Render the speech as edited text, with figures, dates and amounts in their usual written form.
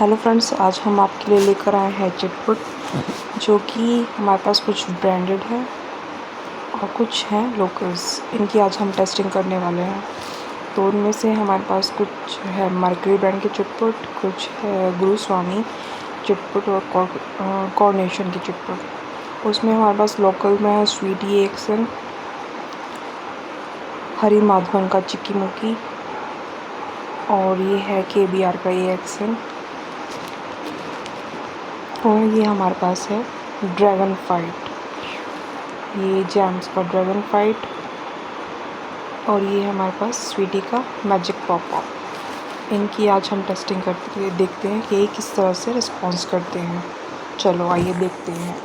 Hello friends, आज हम आपके लिए लेकर आए हैं चिटपुट, जो कि हमारे पास कुछ ब्रांडेड है और कुछ हैं लोकल्स। इनकी आज हम टेस्टिंग करने वाले हैं। तो उनमें से हमारे पास कुछ है मर्करी ब्रांड के चिटपुट, कुछ है गुरु स्वामी चिटपुट और कॉर्नेशन की चिटपुट। उसमें हमारे पास लोकल में है स्वीटी एक्सन, हरी माधवन का चिक्की मुक्की, और ये है KBR का ये एक्सन, और ये हमारे पास है ड्रैगन फाइट, ये जैम्स का ड्रैगन फाइट, और ये हमारे पास स्वीटी का मैजिक पॉप अप। इनकी आज हम टेस्टिंग करते देखते हैं कि ये किस तरह से रिस्पॉन्स करते हैं। चलो आइए देखते हैं।